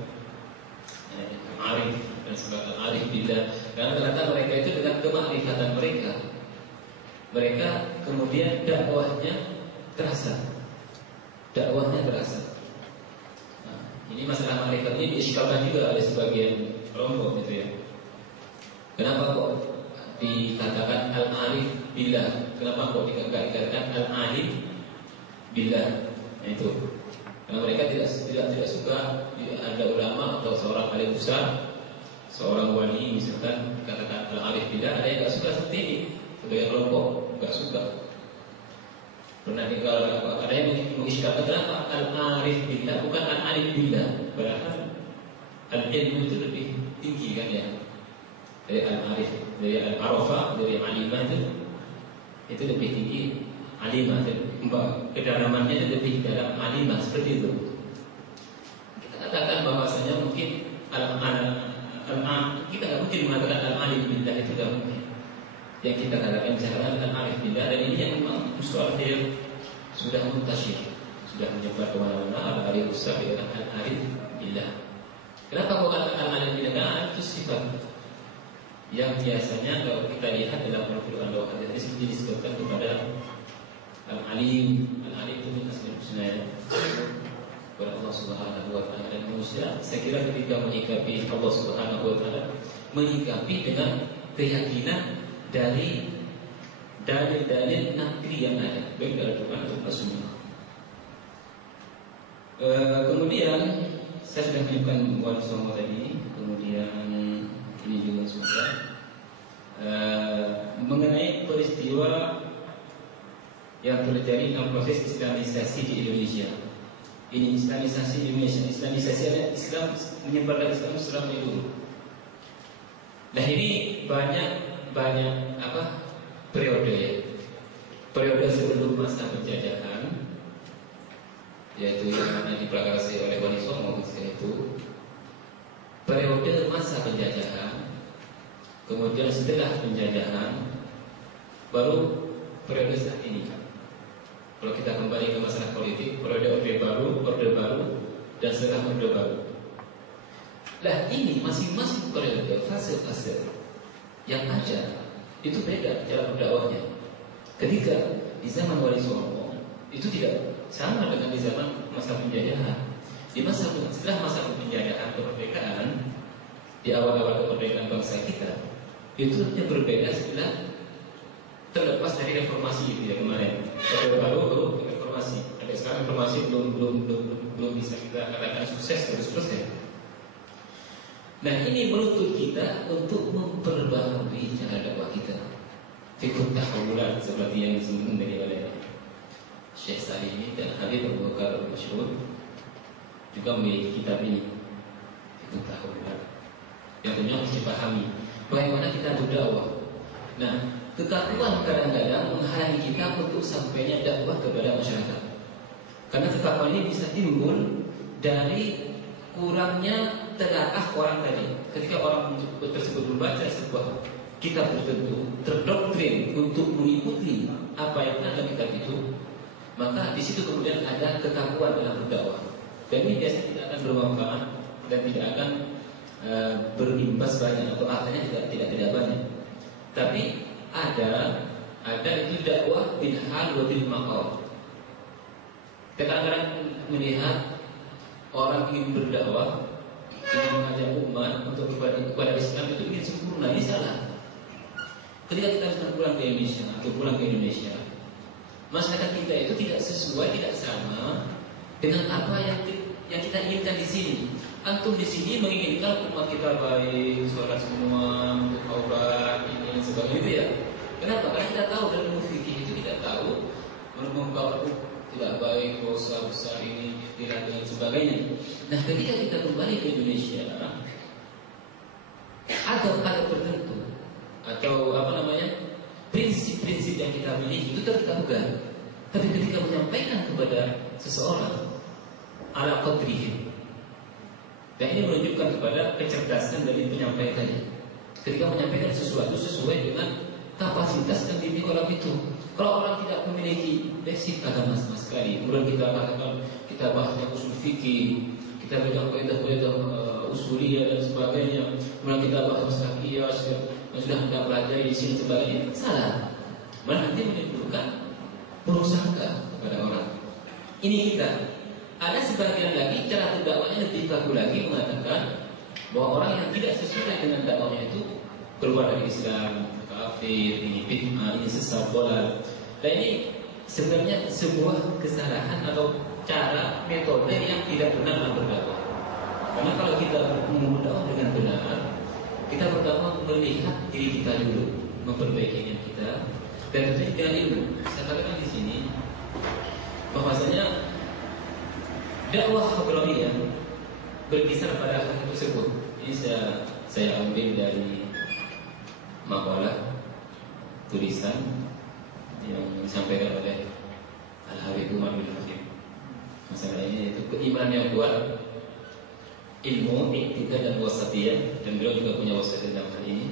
Arif dan sebagainya, arif billah. Karena ternyata mereka itu dengan kemakrifatan mereka kemudian dakwahnya terasa. Nah, ini masalah makrifat ini diiskalkan juga oleh sebagian kelompok gitu ya. Kenapa kok dikatakan al-arif billah. Kenapa kok dikatakan al-alim billah? Nah, itu. Karena mereka tidak suka ada ulama atau seorang alim besar, seorang wali misalkan dikatakan al-arif billah. Ada yang nggak suka seperti ini, sebagai kelompok nggak suka. Pernah kalau ada yang mengisyaratkan kenapa al-arif billah bukan al-alim billah, padahal al-ilmu itu lebih tinggi kan ya, dari al-arif, dari al-arafah, dari alimah itu lebih tinggi. Alimah, kedalamannya itu lebih dalam alimah, seperti itu. Kita katakan bahwasanya mungkin kita nggak mungkin mengatakan al-alim billah, itu tidak mungkin. Yang kita katakan misalkan al-arif billah, dan ini yang memang mustalah yang sudah muntasyir, sudah menyebar kemana-mana. Al-arif besar dikatakan al-arif billah. Kenapa bukan al-alim billah? Karena itu sifat yang biasanya kalau kita lihat dalam Al-Quran atau hadis ini disebutkan kepada al-alim. Al-alim itu min asmaul husna kepada Allah Subhanahu wa taala. Dan manusia saya kira ketika menyikapi Allah Subhanahu wa taala, menyikapi dengan keyakinan dari dalil-dalil nakli yang ada, baik dari Quran atau Sunnah. Kemudian saya sudah menunjukkan wali songo tadi, kemudian ini juga sudah mengenai peristiwa yang terjadi dalam proses Islamisasi di Indonesia. Ini Islamisasi di Indonesia. Islamisasi ada Islam menyebarkan Islam selama itu. Nah ini banyak periode ya. Periode sebelum masa penjajahan, yaitu yang diprakarsai oleh Wali Songo ketika itu. Periode masa penjajahan, kemudian setelah penjajahan, baru periode saat ini. Kalau kita kembali ke masalah politik, periode orde baru, dan setelah orde baru. Lah ini masing-masing periode, fase-fase yang ada itu beda cara berdakwahnya. Ketika di zaman Wali Songo itu tidak sama dengan di zaman masa penjajahan. Setelah masa penjajahan kemerdekaan, di awal-awal kemerdekaan bangsa kita, itu berbeda setelah terlepas dari reformasi itu ya kemarin. Baru reformasi. Ada sekarang reformasi belum bisa kita katakan sukses 100%. Nah ini menuntut kita untuk memperbaharui cara dakwah kita. Fikut tahawulan seperti yang disebutkan dari oleh Syekh Salimi dan Habib Abu Bakar Masyhur juga memiliki kitab ini, Fikut tahawulan, yang tentunya harus dipahami bagaimana kita berdakwah. Nah, kekakuan kadang-kadang menghalangi kita untuk sampainya dakwah kepada masyarakat. Karena kekakuan ini bisa timbul dari kurangnya telaah orang tadi. Ketika orang tersebut membaca sebuah kitab tertentu, terdoktrin untuk mengikuti apa yang ada di kitab itu, maka di situ kemudian ada kekakuan dalam berdakwah. Dan ini biasanya tidak akan bermanfaat dan tidak akan berimbas banyak atau artinya tidak banyak. Tapi ada itu dakwah bil hal wa bil maqal. Kita kadang-kadang melihat orang ingin berdakwah, ingin mengajak umat untuk kepada Islam itu ingin sempurna. Ini salah. Ketika kita sedang pulang ke Indonesia atau pulang ke Indonesia, masyarakat kita itu tidak sesuai, tidak sama dengan apa yang kita inginkan di sini. Antum di sini menginginkan umat kita baik, sholat semua, taubat, ini dan sebagainya itu ya. Kenapa? Karena kita tahu dalam fikih itu kita tahu menurut tidak baik, dosa besar ini, tidak dan sebagainya. Nah, ketika kita kembali ke Indonesia, ada tertentu atau prinsip-prinsip yang kita miliki itu kita pegang. Tapi ketika menyampaikan kepada seseorang ala qadrihi, dan ini menunjukkan kepada kecerdasan dari penyampaiannya. Ketika menyampaikan sesuatu sesuai dengan kapasitas dan dimiliki orang itu. Kalau orang tidak memiliki basic agama sama sekali, kemudian kita katakan kita bahasnya usul fikih, kita pegang kaidah-kaidah usuliyah dan sebagainya, kemudian kita bahas masalah qiyas yang sudah kita pelajari di sini sebagainya, salah. Malah nanti menimbulkan prasangka kepada orang. Ini kita. Ada sebagian lagi cara berdakwahnya lebih bagus lagi mengatakan bahwa orang yang tidak sesuai dengan dakwahnya itu keluar dari Islam, kafir. takdir, ini bid'ah, ini sesat bola. Dan ini sebenarnya sebuah kesalahan atau cara metode yang tidak benar dalam berdakwah. Karena kalau kita berdakwah dengan benar, kita pertama melihat diri kita dulu, memperbaiki niat kita, dan tentunya dengan ilmu. Saya katakan di sini bahwasanya dakwah hadraiyah berkisar pada hal tersebut. Ini saya ambil dari makalah tulisan yang disampaikan oleh Al-Habib Umar bin Hakim. Masalah ini itu keimanan yang kuat, ilmu, iktidah dan wasatiyah, dan beliau juga punya wasatiyah dalam hal ini.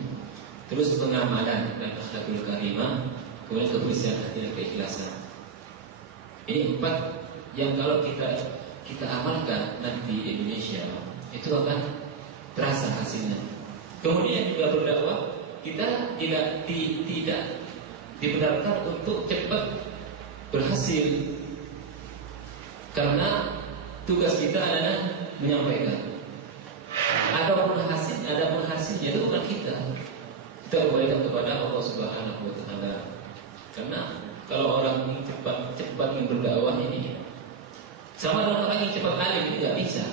Terus pengamalan dan akhlakul karimah, kemudian kebersihan hati dan keikhlasan. Ini 4 yang kalau kita amalkan nanti di Indonesia itu akan terasa hasilnya. Kemudian juga berdakwah kita tidak dibenarkan untuk cepat berhasil, karena tugas kita adalah menyampaikan. Adapun hasilnya itu bukan kita kembalikan kepada Allah Subhanahu wa taala. Karena kalau orang ini cepat ingin berdakwah ini sama dengan orang yang cepat alim, itu tidak bisa.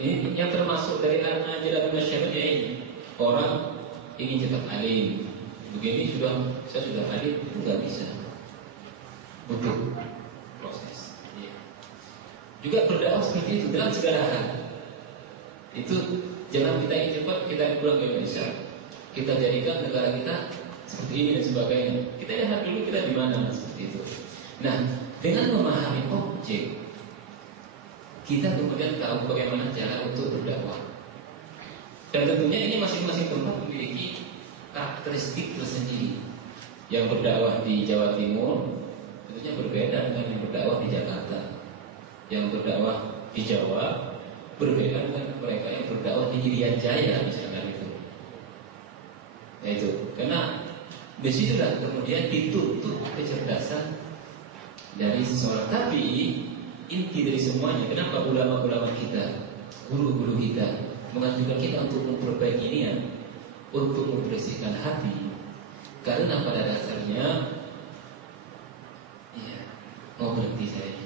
Ini yang termasuk dari al-ajalah masyarakat ini. Orang ingin cepat alim, begini saya sudah alim, itu tidak bisa. Butuh proses. Juga berdakwah seperti itu dalam segala hal. Itu jangan kita ingin cepat kita pulang ke Indonesia, kita jadikan negara kita seperti ini dan sebagainya. Kita lihat dulu kita di mana seperti itu. Nah, dengan memahami objek, kita kemudian tahu bagaimana cara untuk berdakwah. Dan tentunya ini masing-masing tempat memiliki karakteristik tersendiri. Yang berdakwah di Jawa Timur tentunya berbeda dengan yang berdakwah di Jakarta. Yang berdakwah di Jawa berbeda dengan mereka yang berdakwah di Irian Jaya, misalkan itu. Yaitu karena disitulah kemudian dituntut kecerdasan dari seseorang. Tapi inti dari semuanya, kenapa ulama-ulama kita, guru-guru kita mengajukan kita untuk memperbaiki niat, untuk membersihkan hati? Karena pada dasarnya, mau berhenti saya.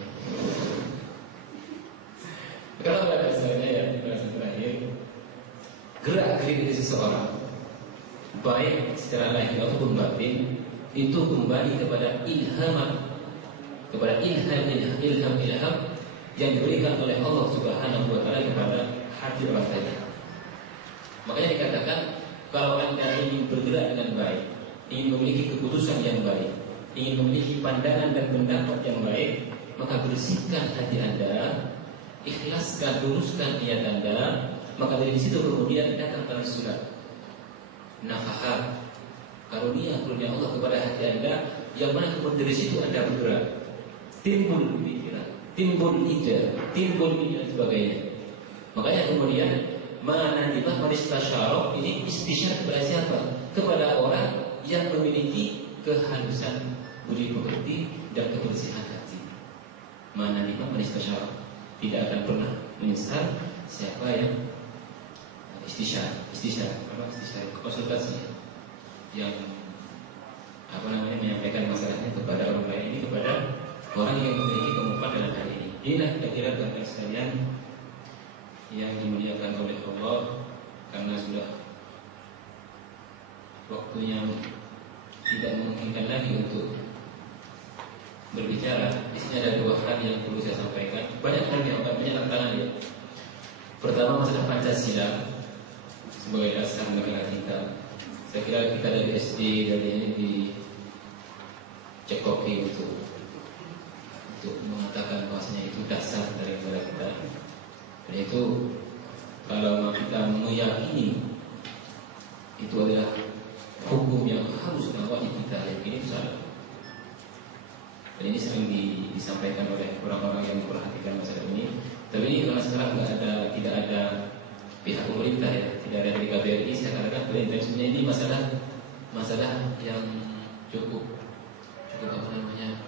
Karena pada dasarnya ya, bahasa terakhir, gerak-gerik dari seseorang, baik secara lahir ataupun batin, itu kembali kepada ilham yang diberikan oleh Allah Subhanahu wa taala kepada hati orang tadi. Makanya dikatakan, kalau Anda ingin bergerak dengan baik, ingin memiliki keputusan yang baik, ingin memiliki pandangan dan pendapat yang baik, maka bersihkan hati Anda, ikhlaskan, luruskan niat Anda. Maka dari situ kemudian datangkan surat nafahat, karunia Allah kepada hati Anda, yang mana kemudian dari situ Anda bergerak, timbul pikiran, timbul ide, timbul ini dan sebagainya. Makanya kemudian mana dibah maristasyarok ini istisyarah kepada siapa? Kepada orang yang memiliki kehalusan budi pekerti dan kebersihan hati. Mana dibah maristasyarok, tidak akan pernah menyesal siapa yang istisyarah konsultasi, yang menyampaikan masalahnya kepada orang lain, ini kepada orang yang memiliki kemampuan dalam hal ini. Inilah kira-kira gambaran sekalian yang dimuliakan oleh Allah, karena sudah waktunya tidak memungkinkan lagi untuk berbicara. Di sini ada 2 hal yang perlu saya sampaikan. Banyak hal yang banyak tantangan ya. Pertama, masalah Pancasila sebagai dasar negara kita. Saya kira kita dari SD dari ini dicekoki untuk mengatakan bahwasanya itu dasar dari negara kita. Dan itu kalau kita meyakini itu adalah hukum yang harus dan wajib kita yakini, itu salah. Dan ini sering disampaikan oleh orang-orang yang memperhatikan masalah ini. Tapi ini karena sekarang tidak ada pihak pemerintah ya, tidak ada dari KBRI, saya katakan intensinya ini masalah yang cukup apa namanya?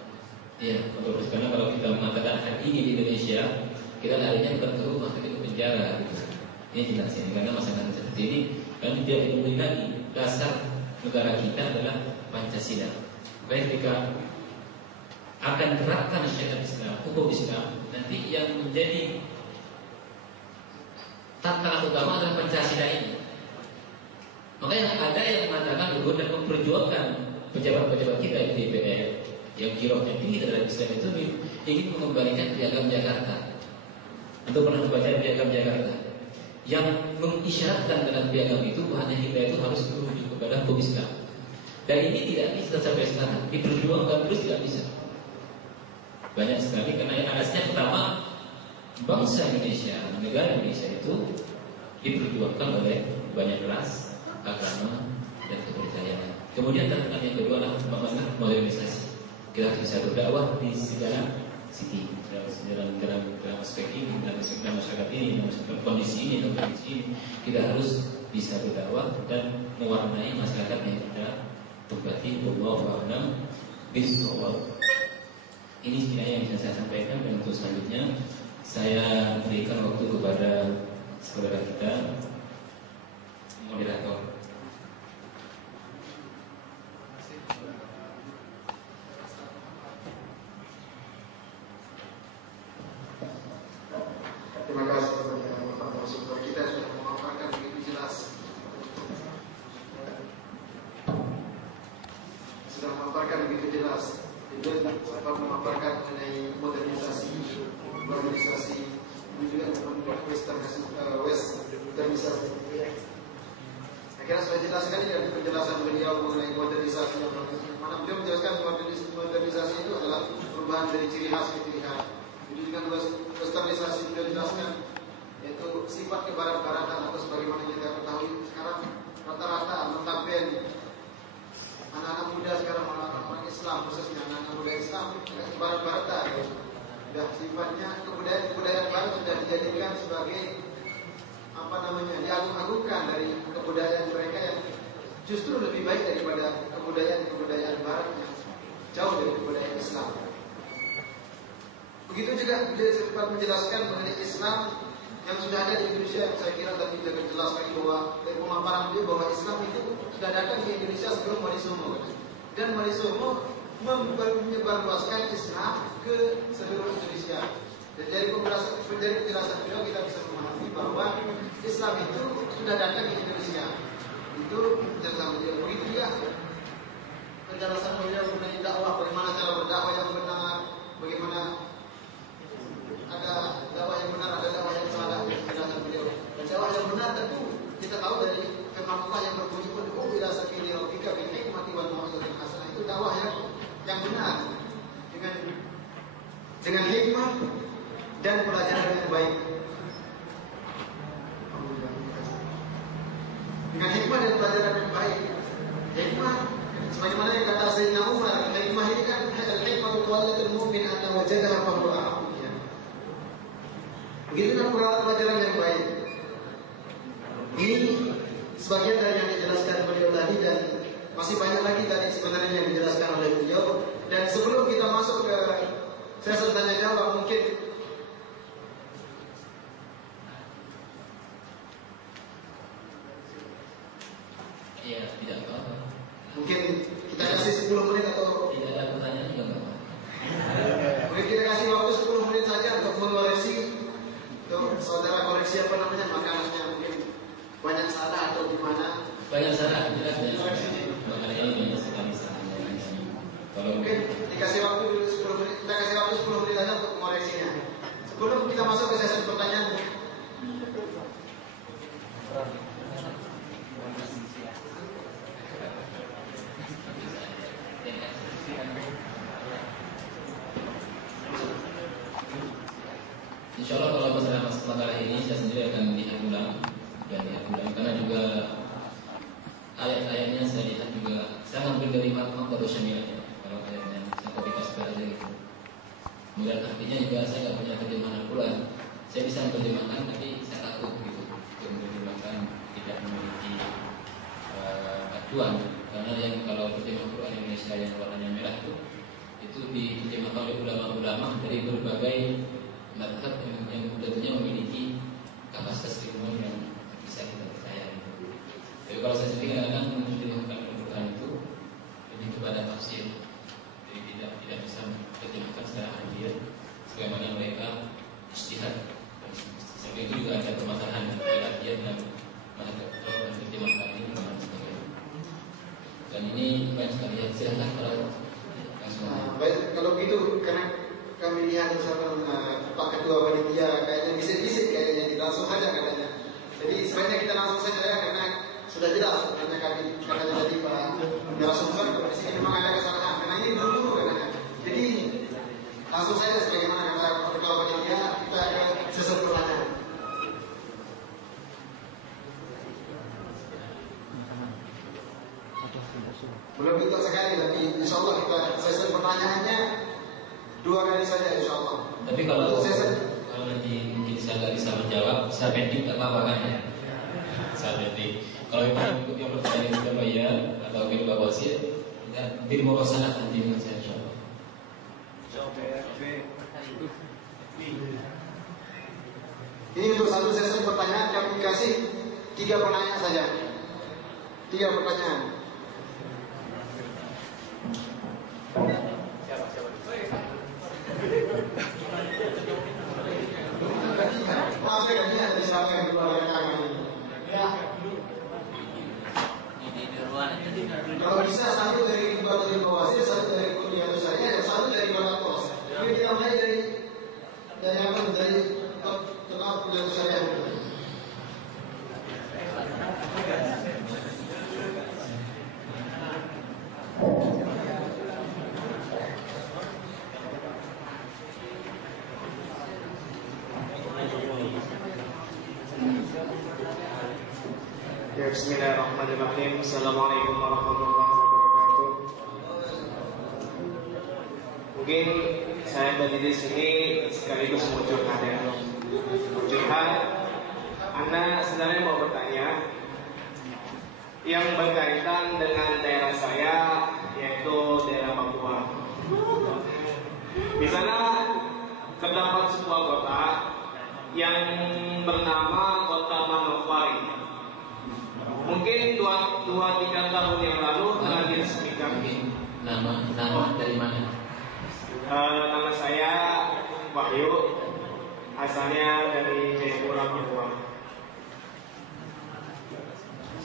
Ya, karena kalau kita mengatakan hal ini di Indonesia, kita larinya bukan ke rumah, tapi ke penjara gitu. Ini jelas ini, karena masalah seperti ini kan tidak diberi lagi dasar negara kita adalah Pancasila. Baik ketika akan terapkan syariat Islam, hukum Islam, nanti yang menjadi tantangan utama adalah Pancasila ini. Makanya ada yang mengatakan dan memperjuangkan pejabat-pejabat kita di DPR yang kirohnya tinggi terhadap Islam itu ingin mengembalikan Piagam Jakarta. Untuk pernah membaca Piagam Jakarta yang mengisyaratkan dalam piagam itu hanya kita itu harus merujuk kepada hukum Islam. Dan ini tidak bisa sampai sekarang diperjuangkan terus, tidak bisa. Banyak sekali karena yang alasnya pertama, bangsa Indonesia, negara Indonesia itu diperjuangkan oleh banyak ras, agama, dan kepercayaan. Kemudian tantangan yang kedua adalah modernisasi. Kita harus bisa berdakwah di segala sisi, dalam aspek ini, dalam masyarakat ini, dalam kondisi ini, kita harus bisa berdakwah dan mewarnai masyarakat yang kita tempati. Wallahu a'lam bishawab. Ini sekiranya yang bisa saya sampaikan, dan untuk selanjutnya saya berikan waktu kepada saudara kita, moderator. Terima kasih kepada Bapak Narasumber kita sudah memaparkan begitu jelas. Juga dapat memaparkan mengenai modernisasi, ini juga westernisasi. Saya kira sudah jelas sekali dari penjelasan beliau mengenai modernisasi, mana beliau menjelaskan modernisasi itu adalah perubahan dari ciri khas ke ciri khas. Jadi dengan westernisasi beliau jelaskan yaitu sifat kebarat-baratan, atau sebagaimana kita ketahui sekarang rata-rata notabene anak-anak muda sekarang, orang Islam khususnya anak-anak muda Islam kebarat-baratan, sudah sifatnya kebudayaan barat sudah dijadikan sebagai diagung-agungkan dari kebudayaan mereka yang justru lebih baik daripada kebudayaan barat yang jauh dari kebudayaan Islam. Begitu juga beliau sempat menjelaskan mengenai Islam yang sudah ada di Indonesia, yang saya kira tadi juga jelaskan bahwa dari pemaparan beliau bahwa Islam itu sudah datang di Indonesia sebelum Wali Songo, dan Wali Songo menyebarluaskan Islam ke seluruh Indonesia. Dan dari penjelasan beliau kita bisa memahami bahwa Islam itu sudah datang di Indonesia. Itu penjelasan beliau. Begitu juga penjelasan beliau mengenai dakwah, bagaimana cara berdakwah yang benar, bagaimana ada dakwah yang benar, ada dakwah yang salah. Penjelasan beliau. Dan dakwah yang benar tentu kita tahu dari firman Allah yang berbunyi ud'u ila sabili rabbika bil hikmati wal mau'izatil hasanah. Itu dakwah yang benar dengan hikmah dan pelajaran yang baik. Dengan hikmah dan pelajaran yang baik. Hikmah sebagaimana yang kata Sayyidina Umar, hikmah ini kan al-hikmah tuwallatul mu'min anna wajadaha fa huwa a'lam. Begitu kan pelajaran yang baik. Ini sebagian dari yang dijelaskan beliau tadi, dan masih banyak lagi tadi sebenarnya yang dijelaskan oleh beliau. Dan sebelum kita masuk ke sesi tanya jawab, mungkin ya tidak apa-apa. Mungkin kita kasih 10 menit atau tidak ada pertanyaan juga nggak apa-apa. Mungkin kita kasih waktu 10 menit saja untuk mengoreksi, untuk saudara koreksi makanannya mungkin banyak salah atau gimana. Banyak salah, jelas banyak. Makanya ini banyak sekali salahnya. Kalau Mungkin dikasih waktu dulu 10 menit, kita kasih waktu 10 menit saja untuk mengoreksinya. Sebelum kita masuk ke sesi pertanyaan. Insya Allah kalau masalah ini saya sendiri akan lihat ulang karena juga ayat-ayatnya saya lihat juga, saya ambil dari makna baru syamilah kalau ayatnya saya kopikan aja gitu. Kemudian artinya juga saya nggak punya terjemahan Al-Quran, saya bisa menerjemahkan tapi saya takut gitu untuk menerjemahkan tidak memiliki acuan, karena yang kalau terjemahan Al-Quran Indonesia yang warnanya merah itu diterjemahkan oleh ulama-ulama dari berbagai madhab yang tentunya memiliki kapasitas ilmu yang bisa kita percaya. Jadi kalau saya sendiri kadang-kadang Belum kita sekali, tapi insya Allah kita sesi pertanyaannya 2 kali saja insya Allah. Tapi kalau nanti mungkin saya nggak bisa menjawab, saya pending nggak apa-apa kan ya? Saya pending. Kalau yang bertanya juga bayar atau kita wasir, kita beri morosanat nanti dengan saya insya Allah. Ini untuk satu sesi pertanyaan kami kasih 3 pertanyaan saja. 3 pertanyaan. Maaf ya, ini ada siapa yang keluarga kami? Ya. Kalau bisa satu dari ketua bawasir, satu dari kuliah saya, dan satu dari kepala kos. Tapi kita mulai dari apa? Dari ketua kuliah saya. Ya, bismillahirrahmanirrahim. Assalamualaikum warahmatullahi wabarakatuh. Mungkin saya berdiri di sini sekaligus mau curhat ya. Curhat, Anda sebenarnya mau bertanya yang berkaitan dengan daerah saya, yaitu daerah Papua. Di sana terdapat sebuah kota yang bernama Kota Manokwari. Mungkin 2-3 tahun yang lalu telah diresmikan. Nama dari mana? Nama saya Wahyu, asalnya dari Jayapura, Papua.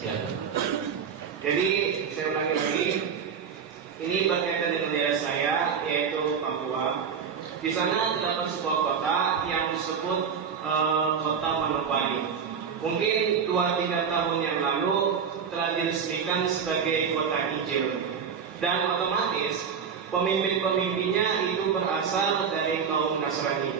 Siapa? Jadi saya ulangi lagi, ini berkaitan dengan daerah saya, yaitu Papua. Di sana terdapat sebuah kota yang disebut Kota Manokwari. Mungkin 2-3 tahun yang lalu telah diresmikan sebagai kota hijau. Dan otomatis pemimpin-pemimpinnya itu berasal dari kaum Nasrani.